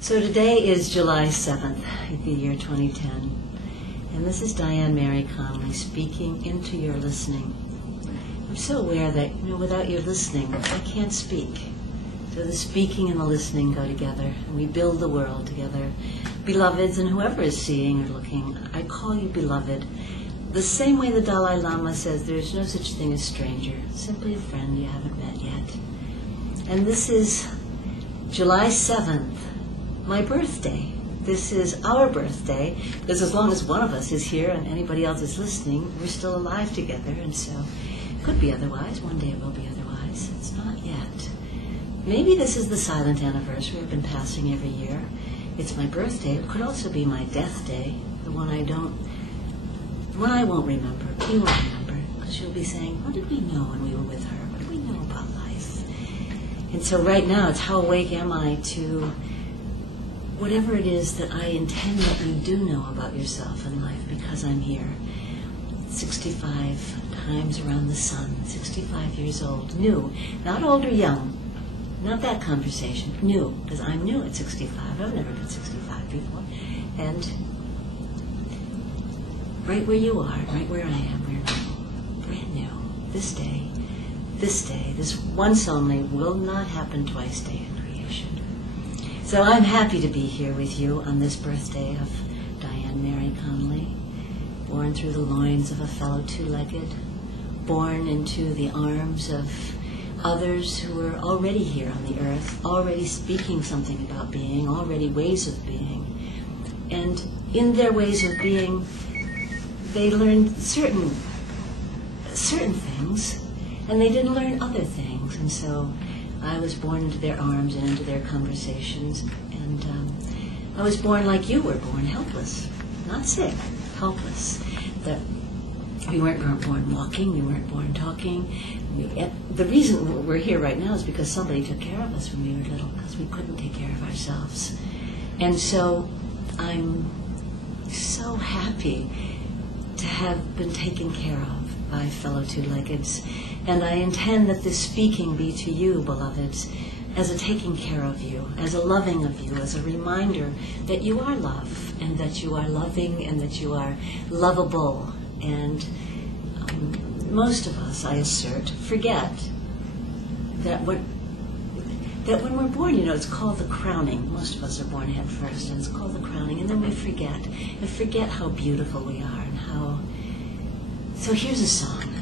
So today is July 7th, the year 2010, and this is Dianne Mary Connelly speaking into your listening. I'm so aware that, without your listening, I can't speak. So the speaking and the listening go together, and we build the world together. Beloveds, and whoever is seeing or looking, I call you beloved. The same way the Dalai Lama says there's no such thing as stranger, simply a friend you haven't met yet. And this is July 7th, my birthday. This is our birthday, because as long as one of us is here and anybody else is listening, we're still alive together, and so it could be otherwise. One day it will be otherwise. It's not yet. Maybe this is the silent anniversary I've been passing every year. It's my birthday. It could also be my death day, the one I won't remember. You won't remember, because you'll be saying, what did we know when we were with her? What did we know about life? And so right now, it's how awake am I to whatever it is that I intend that you do know about yourself and life, because I'm here. 65 times around the sun, 65 years old, new, not old or young, not that conversation, new, because I'm new at 65. I've never been 65 before. And right where you are, right where I am, we're new, brand new. This day, this once only will not happen twice day in creation. So I'm happy to be here with you on this birthday of Dianne Mary Connelly, born through the loins of a fellow two-legged, born into the arms of others who were already here on the earth, already speaking something about being, already ways of being. And in their ways of being, they learned certain things, and they didn't learn other things. And so I was born into their arms and into their conversations, and I was born like you were born, helpless, not sick, helpless. That we weren't born walking, we weren't born talking. The reason we're here right now is because somebody took care of us when we were little, because we couldn't take care of ourselves. And so I'm so happy to have been taken care of by fellow two-leggeds. And I intend that this speaking be to you, beloveds, as a taking care of you, as a loving of you, as a reminder that you are love, and that you are loving, and that you are lovable. And most of us, I assert, forget that when we're born, it's called the crowning. Most of us are born head first, and it's called the crowning, and then we forget how beautiful we are and how. So here's a song.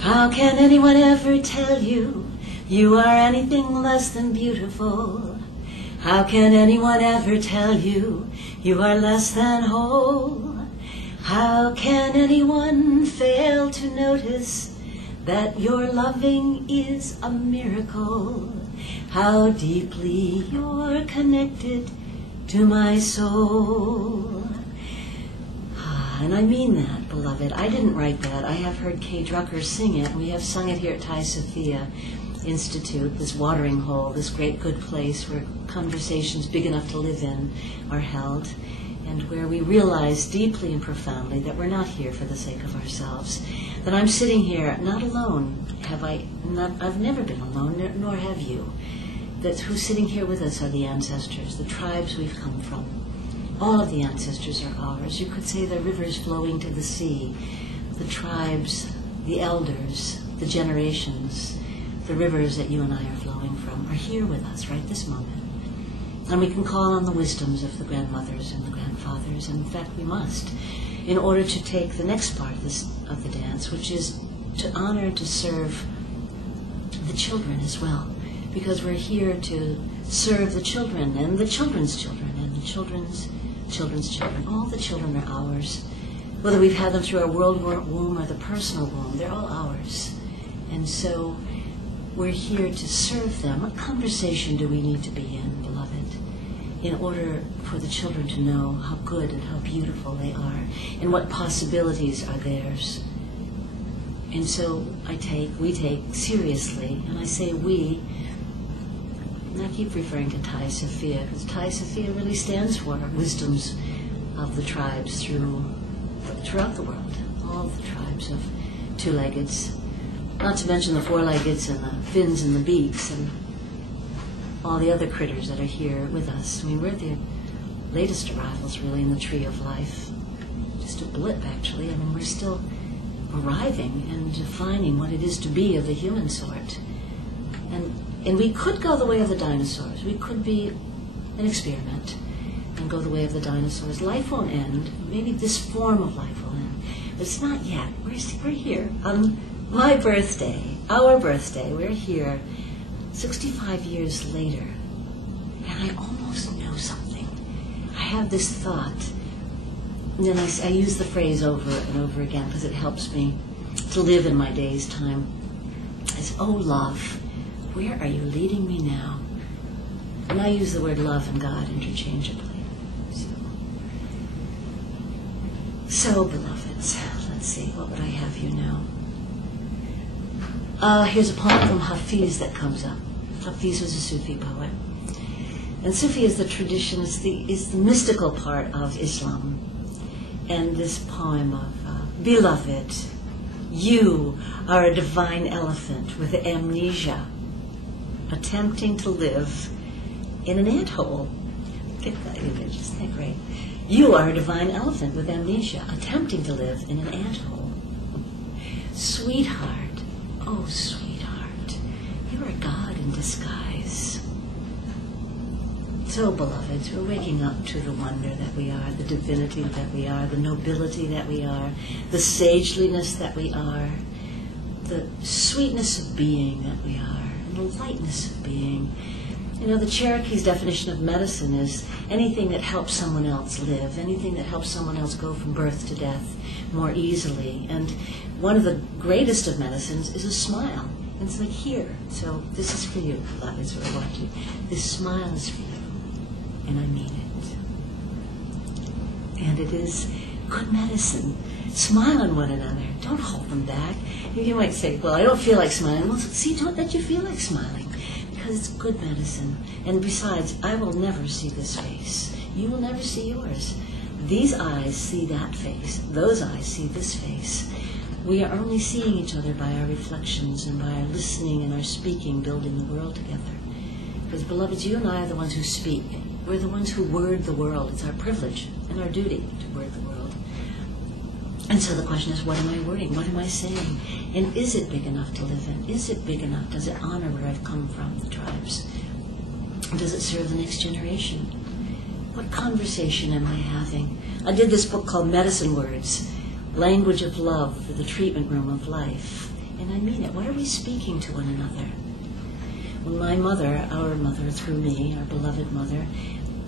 How can anyone ever tell you you are anything less than beautiful? How can anyone ever tell you you are less than whole? How can anyone fail to notice that your loving is a miracle? How deeply you're connected to my soul. And I mean that, beloved. I didn't write that. I have heard Kay Drucker sing it. We have sung it here at Thai Sophia Institute, this watering hole, this great good place where conversations big enough to live in are held, and where we realize deeply and profoundly that we're not here for the sake of ourselves. That I'm sitting here not alone. I've never been alone, nor have you. That who's sitting here with us are the ancestors, the tribes we've come from. All of the ancestors are ours. You could say the rivers flowing to the sea, the tribes, the elders, the generations, the rivers that you and I are flowing from are here with us right this moment. And we can call on the wisdoms of the grandmothers and the grandfathers, and in fact we must, in order to take the next part of the dance, which is to honor, to serve the children as well, because we're here to serve the children and the children's children and the children's children. All the children are ours. Whether we've had them through our world womb or the personal womb, they're all ours. And so we're here to serve them. What conversation do we need to be in, beloved, in order for the children to know how good and how beautiful they are and what possibilities are theirs? And so we take seriously, and I say we, and I keep referring to Thai Sophia, because Thai Sophia really stands for wisdoms of the tribes throughout the world, all the tribes of two-leggeds, not to mention the four-leggeds and the fins and the beaks. And all the other critters that are here with us. I mean, we're the latest arrivals, really, in the tree of life. Just a blip, actually. I mean, we're still arriving and defining what it is to be of the human sort. And we could go the way of the dinosaurs. We could be an experiment and go the way of the dinosaurs. Life won't end. Maybe this form of life will end. But it's not yet. We're here. On my birthday, our birthday, we're here 65 years later. And I almost know something. I have this thought. And then I use the phrase over and over again because it helps me to live in my day's time. It's, oh, love, where are you leading me now? And I use the word love and God interchangeably. So, beloveds, let's see, what would I have you know? Here's a poem from Hafiz that comes up. Hafiz was a Sufi poet. And Sufi is the tradition, is the mystical part of Islam. And this poem of, beloved, you are a divine elephant with amnesia, attempting to live in an anthole. Get that image, isn't that great? You are a divine elephant with amnesia, attempting to live in an anthole. Sweetheart, oh sweetheart, you are God in disguise. So, beloveds, we're waking up to the wonder that we are, the divinity that we are, the nobility that we are, the sageliness that we are, the sweetness of being that we are, and the lightness of being. You know, the Cherokee's definition of medicine is anything that helps someone else live, anything that helps someone else go from birth to death more easily. And one of the greatest of medicines is a smile. And it's like here. So this is for you, beloveds who are watching. This smile is for you. And I mean it. And it is good medicine. Smile on one another. Don't hold them back. You might say, well, I don't feel like smiling. Well, see, don't let you feel like smiling. Because it's good medicine. And besides, I will never see this face. You will never see yours. These eyes see that face. Those eyes see this face. We are only seeing each other by our reflections and by our listening and our speaking, building the world together. Because, beloveds, you and I are the ones who speak. We're the ones who word the world. It's our privilege and our duty to word the world. And so the question is, what am I wording? What am I saying? And is it big enough to live in? Is it big enough? Does it honor where I've come from, the tribes? Does it serve the next generation? What conversation am I having? I did this book called MedicineWords, Language of Love for the Treatment Room of Life. And I mean it. What are we speaking to one another? When my mother, our mother through me, our beloved mother,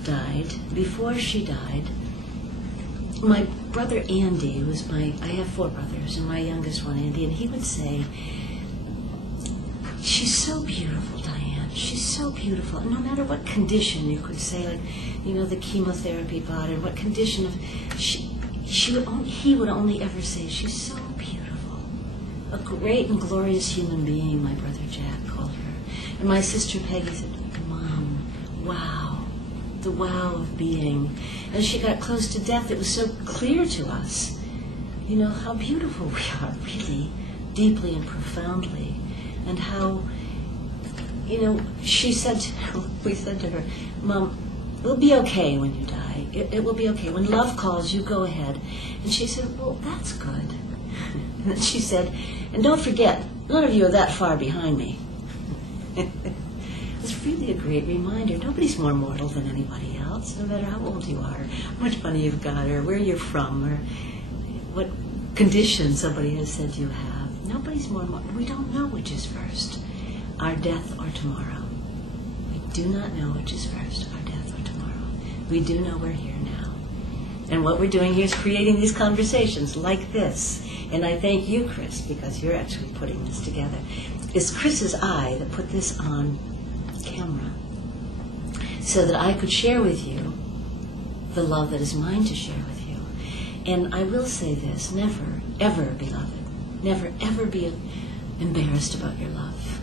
died, before she died, my brother Andy was I have 4 brothers, and my youngest one, Andy, and he would say, she's so beautiful, Dianne, she's so beautiful. And no matter what condition, you could say, like, you know, the chemotherapy bot, and what condition of, he would only ever say, she's so beautiful. A great and glorious human being, my brother Jack called her. And my sister Peggy said, Mom, wow, the wow of being. As she got close to death, it was so clear to us, you know, how beautiful we are, really, deeply and profoundly. And how, you know, we said to her, Mom, it'll be okay when you die. It will be okay. When love calls, you go ahead. And she said, well, that's good. And then she said, and don't forget, none of you are that far behind me. It's really a great reminder. Nobody's more mortal than anybody else, no matter how old you are, how much money you've got, or where you're from, or what condition somebody has said you have. Nobody's more mortal. We don't know which is first, our death or tomorrow. We do not know which is first, our death or tomorrow. We do know we're here now. And what we're doing here is creating these conversations like this. And I thank you, Chris, because you're actually putting this together. It's Chris's eye that put this on camera so that I could share with you the love that is mine to share with you. And I will say this, never, ever, beloved, never, ever be embarrassed about your love.